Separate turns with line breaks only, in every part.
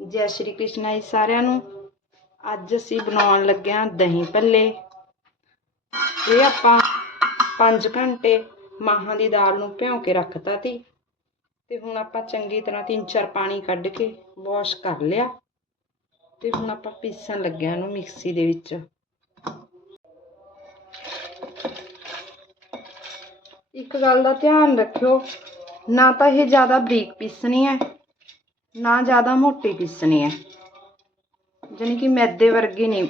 ਜੈ ਸ਼੍ਰੀ ਕ੍ਰਿਸ਼ਨ ਜੀ ਸਾਰਿਆਂ ਨੂੰ। ਅੱਜ ਅਸੀਂ ਬਣਾਉਣ ਲੱਗੇ ਹਾਂ ਦਹੀਂ ਭੱਲੇ। ਇਹ ਆਪਾਂ 5 ਘੰਟੇ ਮਾਹਾਂ ਦੀ ਦਾਲ ਨੂੰ ਭਿਉਂ ਕੇ ਰੱਖਤਾ ਤੀ ਤੇ ਹੁਣ ਆਪਾਂ ਚੰਗੀ ਤਰ੍ਹਾਂ ਤਿੰਨ ਚਾਰ ਪਾਣੀ ਕੱਢ ਕੇ ਵਾਸ਼ ਕਰ ਲਿਆ ਤੇ ਹੁਣ ਆਪਾਂ ਪੀਸਣ ਲੱਗਿਆ ਇਹਨੂੰ ਮਿਕਸੀ ਦੇ ਵਿੱਚ। ਇੱਕ ਗੱਲ ਦਾ ਧਿਆਨ ਰੱਖਿਓ, ਨਾ ਤਾਂ ਇਹ ਜ਼ਿਆਦਾ ਬਰੀਕ ਪੀਸਣੀ ਹੈ। ਨਾ ਜ਼ਿਆਦਾ ਮੋਟੀ ਪੀਸਣੀ ਹੈ ਜਾਣੀ ਕਿ ਮੈਦੇ ਵਰਗੀ ਨਹੀਂ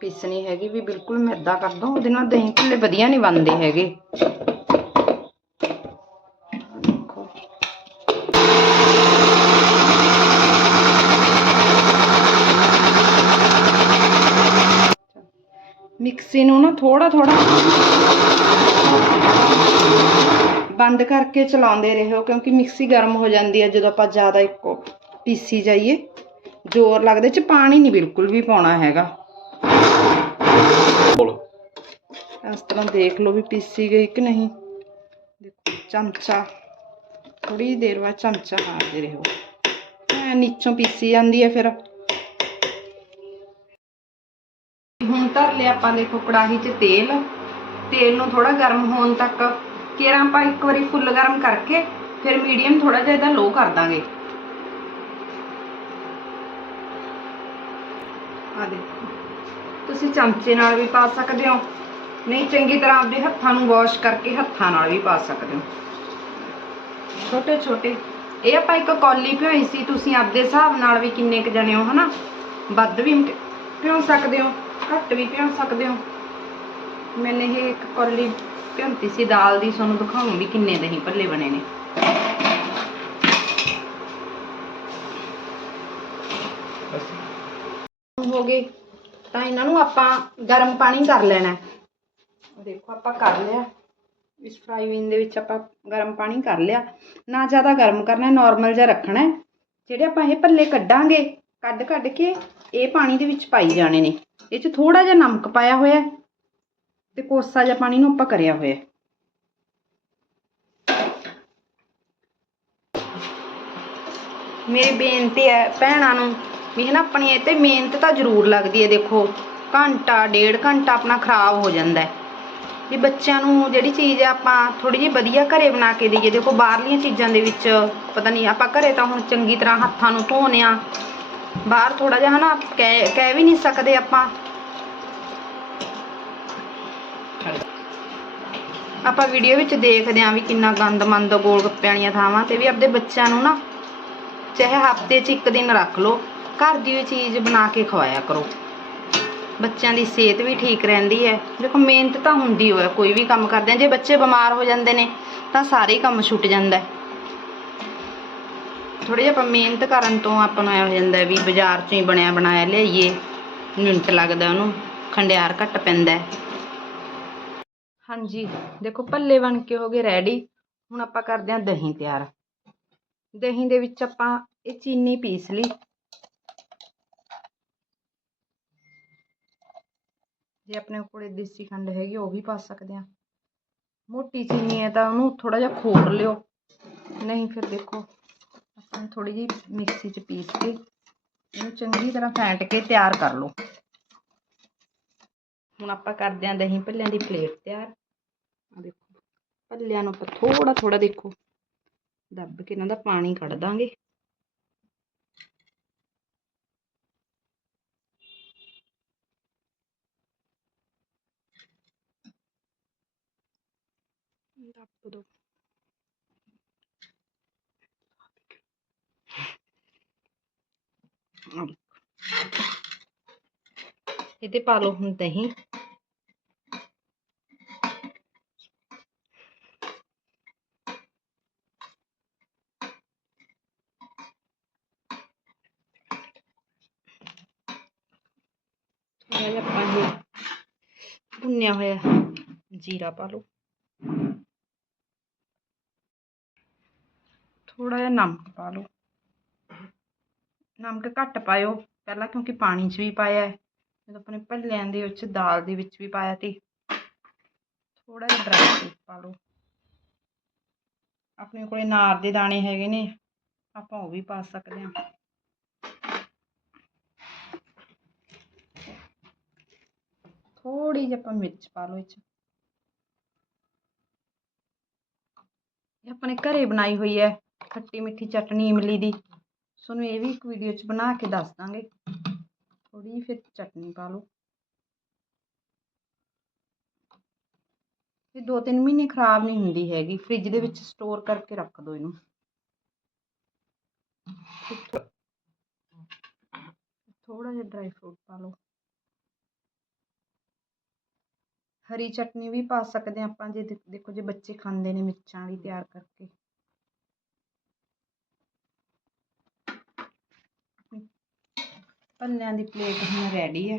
ਪੀਸਣੀ ਹੈਗੀ ਵੀ ਬਿਲਕੁਲ ਮੈਦਾ ਕਰ ਦੋ ਉਹਦੇ ਨਾਲ ਦਹੀਂ ਭੱਲੇ ਵਧੀਆ ਨਹੀਂ ਬਣਦੇ ਹੈਗੇ ਦੇਖੋ ਮਿਕਸੀ ਨੂੰ ਨਾ ਥੋੜਾ ਥੋੜਾ ਬੰਦ ਕਰਕੇ ਚਲਾਉਂਦੇ ਰਹੋ ਕਿਉਂਕਿ ਮਿਕਸੀ ਗਰਮ ਹੋ ਜਾਂਦੀ ਹੈ ਜਦੋਂ ਆਪਾਂ ਜ਼ਿਆਦਾ ਇੱਕੋ ਪੀਸੀ ਜਾਈਏ। ਜ਼ੋਰ ਲੱਗਦਾ ਇਹ ਚ ਪਾਣੀ ਨਹੀਂ ਬਿਲਕੁਲ ਵੀ ਪਾਉਣਾ ਹੈਗਾ।
ਬੋਲੋ।
ਇਸ ਤਰ੍ਹਾਂ ਦੇਖ ਲਓ ਵੀ ਪੀਸੀ ਗਈ ਕਿ ਨਹੀਂ। ਦੇਖੋ ਚਮਚਾ ਥੋੜੀ ਦੇਰ ਬਾਅਦ ਚਮਚਾ ਮਾਰਦੇ ਰਹੋ। ਐ ਨੀਚੋਂ ਪੀਸੀ ਜਾਂਦੀ ਹੈ ਫਿਰ। ਹੁਣ ਧਰ ਲਿਆ ਆਪਾਂ ਦੇਖੋ ਕੜਾਹੀ 'ਚ ਤੇਲ। ਤੇਲ ਨੂੰ ਥੋੜਾ ਗਰਮ ਹੋਣ ਤੱਕ ਕੇਰਾਂ ਆਪਾਂ ਇੱਕ ਵਾਰੀ ਫੁੱਲ ਗਰਮ ਕਰਕੇ ਫਿਰ ਮੀਡੀਅਮ ਥੋੜਾ ਜਿਹਾ ਇਹਦਾ ਲੋ ਕਰ ਦਾਂਗੇ। ਆ ਦੇਖੋ। ਤੁਸੀਂ ਚਮਚੇ ਨਾਲ ਵੀ ਪਾ ਸਕਦੇ ਹੋ। ਨਹੀਂ, ਚੰਗੀ ਤਰ੍ਹਾਂ ਆਪਣੇ ਹੱਥਾਂ ਨੂੰ ਵਾਸ਼ ਕਰਕੇ ਹੱਥਾਂ ਨਾਲ ਵੀ ਪਾ ਸਕਦੇ ਹੋ। ਛੋਟੇ ਛੋਟੇ ਇਹ ਆਪਾਂ ਇੱਕ ਕੌਲੀ ਭਿਓਈ ਸੀ। ਤੁਸੀਂ ਆਪਦੇ ਹਿਸਾਬ ਨਾਲ ਵੀ ਕਿੰਨੇ ਕ ਜਣੇ ਹੋ, ਹਨਾ? ਵੱਧ ਵੀ ਭਿਓ ਸਕਦੇ ਹੋ, ਘੱਟ ਵੀ ਭਿਓ ਸਕਦੇ ਹੋ। ਮੈਨੇ ਇਹ ਇੱਕ ਕੌਲੀ ਭਿਉਂਤੀ ਸੀ ਦਾਲ ਦੀ, ਤੁਹਾਨੂੰ ਦਿਖਾਉਂ ਵੀ ਕਿੰਨੇ ਦਹੀਂ ਭੱਲੇ ਬਣੇ ਨੇ। ਹੋ ਗਏ। ਤਾਂ ਇਹਨਾਂ ਨੂੰ ਆਪਾਂ ਗਰਮ ਪਾਣੀ ਕਰ ਲੈਣਾ ਦੇਖੋ, ਆਪਾਂ ਕਰ ਲਿਆ। ਇਸ ਫਰਾਈ ਪੈਨ ਦੇ ਵਿੱਚ ਆਪਾਂ ਗਰਮ ਪਾਣੀ ਕਰ ਲਿਆ। ਨਾ ਜ਼ਿਆਦਾ ਗਰਮ ਕਰਨਾ ਨਾਰਮਲ ਜਿਹਾ ਰੱਖਣਾ ਜਿਹੜੇ ਆਪਾਂ ਇਹ ਭੱਲੇ ਕੱਢਾਂਗੇ ਕੱਢ ਕੱਢ ਕੇ ਇਹ ਪਾਣੀ ਦੇ ਵਿੱਚ ਪਾਈ ਜਾਣੇ ਨੇ। ਇਹ 'ਚ ਥੋੜਾ ਜਿਹਾ ਨਮਕ ਪਾਇਆ ਹੋਇਆ ਤੇ ਕੋਸਾ ਜਿਹਾ ਪਾਣੀ ਨੂੰ ਆਪਾਂ ਕਰਿਆ ਹੋਇਆ ਮੇਰੀ ਬੇਨਤੀ ਹੈ ਭੈਣਾਂ ਨੂੰ ਵੀ ਹੈ ਨਾ ਆਪਣੀ ਇਹ ਤੇ ਮਿਹਨਤ ਤਾਂ ਜ਼ਰੂਰ ਲੱਗਦੀ ਹੈ, ਦੇਖੋ। ਘੰਟਾ, ਡੇਢ ਘੰਟਾ ਆਪਣਾ ਖਰਾਬ ਹੋ ਜਾਂਦਾ ਹੈ। ਵੀ ਬੱਚਿਆਂ ਨੂੰ ਜਿਹੜੀ ਚੀਜ਼ ਹੈ ਆਪਾਂ ਥੋੜੀ ਜਿਹੀ ਵਧੀਆ ਘਰੇ ਬਣਾ ਕੇ ਦਈਏ, ਦੇਖੋ ਬਾਹਰਲੀਆਂ ਚੀਜ਼ਾਂ ਦੇ ਵਿੱਚ ਪਤਾ ਨਹੀਂ, ਆਪਾਂ ਘਰੇ ਤਾਂ ਹੁਣ ਚੰਗੀ ਤਰ੍ਹਾਂ ਹੱਥਾਂ ਨੂੰ ਧੋਨੇ ਆ। ਬਾਹਰ ਥੋੜਾ ਜਿਹਾ ਹਨਾ ਕਹਿ ਕਹਿ ਵੀ ਨਹੀਂ ਸਕਦੇ ਆਪਾਂ। ਆਪਾਂ ਵੀਡੀਓ ਵਿੱਚ ਦੇਖਦੇ ਆਂ ਵੀ ਕਿੰਨਾ ਗੰਦ ਮੰਦ ਗੋਲ ਗੱਪਿਆਂ ਵਾਲੀਆਂ ਥਾਵਾਂ ਤੇ ਵੀ ਆਪਦੇ ਬੱਚਿਆਂ ਨੂੰ ਨਾ ਚਾਹੇ ਹਫ਼ਤੇ 'ਚ ਇੱਕ ਦਿਨ ਰੱਖ ਲਓ, ਘਰ ਦੀ ਚੀਜ਼ ਬਣਾ ਕੇ ਖਵਾਇਆ ਕਰੋ। ਬੱਚਿਆਂ ਦੀ ਸਿਹਤ ਵੀ ਠੀਕ ਰਹਿੰਦੀ ਹੈ। ਦੇਖੋ, ਮਿਹਨਤ ਤਾਂ ਹੁੰਦੀ ਹੋਇਆ ਕੋਈ ਵੀ ਕੰਮ ਕਰਦੇ ਆ। ਜੇ ਬੱਚੇ ਬਿਮਾਰ ਹੋ ਜਾਂਦੇ ਨੇ, ਤਾਂ ਸਾਰੇ ਕੰਮ ਛੁੱਟ ਜਾਂਦਾ ਹੈ। ਥੋੜੀ ਜਿਹਾ ਆਪਾਂ ਮਿਹਨਤ ਕਰਨ ਤੋਂ ਆਪਾਂ ਨੂੰ ਐ ਹੋ ਜਾਂਦਾ ਵੀ ਬਾਜ਼ਾਰ 'ਚੋਂ ਹੀ ਬਣਿਆ ਬਣਾਇਆ ਲਿਆਈਏ। ਮਿੰਟ ਲੱਗਦਾ ਉਹਨੂੰ, ਖੰਡਿਆਰ ਘੱਟ ਪੈਂਦਾ ਹਾਂਜੀ, ਦੇਖੋ ਭੱਲੇ ਬਣ ਕੇ ਹੋ ਗਏ ਰੈਡੀ ਹੁਣ ਆਪਾਂ ਕਰਦੇ ਹਾਂ ਦਹੀਂ ਤਿਆਰ। ਦਹੀਂ ਦੇ ਵਿੱਚ ਆਪਾਂ ਇਹ ਚੀਨੀ ਪੀਸ ਲਈ। ਜੇ ਆਪਣੇ ਕੋਲੇ ਦੇਸੀ ਖੰਡ ਹੈਗੀ, ਉਹ ਵੀ ਪਾ ਸਕਦੇ ਆ ਮੋਟੀ ਚੀਨੀ ਹੈ ਤਾਂ ਉਹਨੂੰ ਥੋੜਾ ਜਿਹਾ ਖੋੜ ਲਿਓ। ਨਹੀਂ ਫਿਰ ਦੇਖੋ, ਆਪਾਂ ਥੋੜੀ ਜਿਹੀ ਮਿਕਸੀ 'ਚ ਪੀਸ ਕੇ ਇਹਨੂੰ ਚੰਗੀ ਤਰ੍ਹਾਂ ਫੈਂਟ ਕੇ ਤਿਆਰ ਕਰ ਲਓ। ਹੁਣ ਆਪਾਂ ਕਰਦੇ ਆਂ ਦਹੀਂ ਭੱਲਿਆਂ ਦੀ ਪਲੇਟ ਤਿਆਰ। ਆ ਦੇਖੋ, ਭੱਲਿਆਂ ਨੂੰ ਆਪਾਂ ਥੋੜਾ ਥੋੜਾ ਦੇਖੋ, ਦੱਬ ਕੇ ਇਹਨਾਂ ਦਾ ਪਾਣੀ ਕੱਢ ਦਾਂਗੇ। ਦੱਬ ਦੋ। ਆ ਦੇਖੋ। ਇਹਦੇ ਪਾ ਲਓ ਹੁਣ ਦਹੀਂ। ਥੋੜਾ ਜਿਹਾ ਆਪਾਂ ਇਹ ਭੁੰਨਿਆ ਹੋਇਆ ਜੀਰਾ ਪਾ ਲਓ। ਥੋੜਾ ਜਿਹਾ ਨਮਕ ਪਾ ਲਓ। ਨਮਕ ਘੱਟ ਪਾਇਓ ਪਹਿਲਾਂ ਕਿਉਂਕਿ ਪਾਣੀ 'ਚ ਵੀ ਪਾਇਆ ਹੈ। ਜਦੋਂ ਆਪਣੇ ਭੱਲਿਆਂ ਦੇ ਵਿੱਚ, ਦਾਲ ਦੇ ਵਿੱਚ ਵੀ ਪਾਇਆ ਤੇ ਥੋੜਾ ਜਿਹਾ ਡਰਾਈ ਫਰੂਟ ਪਾ ਲਓ। ਆਪਣੇ ਕੋਲੇ ਨਾਰ ਦੇ ਦਾਣੇ ਹੈਗੇ ਨੇ, ਆਪਾਂ ਉਹ ਵੀ ਪਾ ਸਕਦੇ ਹਾਂ। ਥੋੜੀ ਜਿਹੀ ਆਪਾਂ ਮਿਰਚ ਪਾ ਲਓ ਇਹ ਇਹ ਆਪਣੇ ਘਰੇ ਬਣਾਈ ਹੋਈ ਹੈ, ਖੱਟੀ ਮਿੱਠੀ ਚਟਨੀ ਇਮਲੀ ਦੀ। ਤੁਹਾਨੂੰ ਇਹ ਵੀ ਇੱਕ ਵੀਡੀਓ 'ਚ ਬਣਾ ਕੇ ਦੱਸ ਦਾਂਗੇ। ਥੋੜੀ ਜਿਹੀ ਫਿਰ ਚਟਨੀ ਪਾ ਲਓ। ਇਹ ਦੋ ਤਿੰਨ ਮਹੀਨੇ ਖਰਾਬ ਨਹੀਂ ਹੁੰਦੀ ਹੈਗੀ। ਫ੍ਰਿਜ ਦੇ ਵਿੱਚ ਸਟੋਰ ਕਰਕੇ ਰੱਖ ਦਿਓ ਇਹਨੂੰ। ਥੋੜਾ ਜਿਹਾ ਡਰਾਈ ਫਰੂਟ ਪਾ ਲਓ। ਹਰੀ ਚਟਨੀ ਵੀ ਪਾ ਸਕਦੇ ਹਾਂ ਆਪਾਂ ਜੇ ਦੇਖੋ ਜੇ ਬੱਚੇ ਖਾਂਦੇ ਨੇ ਮਿਰਚਾਂ ਵਾਲੀ ਤਿਆਰ ਕਰਕੇ। ਭੱਲਿਆਂ ਦੀ ਪਲੇਟ ਹੁਣ ਰੈਡੀ ਹੈ।